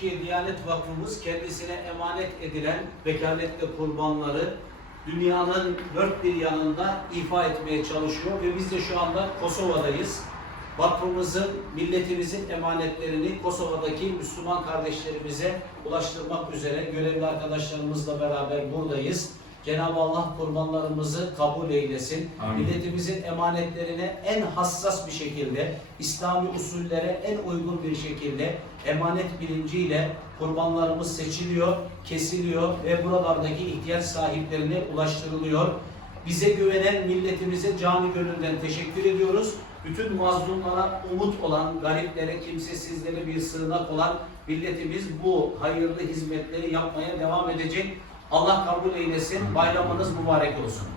Türkiye Diyanet Vakfımız kendisine emanet edilen vekaletle kurbanları dünyanın dört bir yanında ifa etmeye çalışıyor ve biz de şu anda Kosova'dayız. Vakfımızın, milletimizin emanetlerini Kosova'daki Müslüman kardeşlerimize ulaştırmak üzere görevli arkadaşlarımızla beraber buradayız. Cenab-ı Allah kurbanlarımızı kabul eylesin. Amin. Milletimizin emanetlerine en hassas bir şekilde, İslami usullere en uygun bir şekilde emanet bilinciyle kurbanlarımız seçiliyor, kesiliyor ve buralardaki ihtiyaç sahiplerine ulaştırılıyor. Bize güvenen milletimize cani gönülden teşekkür ediyoruz. Bütün mazlumlara umut olan, gariplere, kimsesizlere bir sığınak olan milletimiz bu hayırlı hizmetleri yapmaya devam edecek. Allah kabul eylesin. Bayramınız mübarek olsun.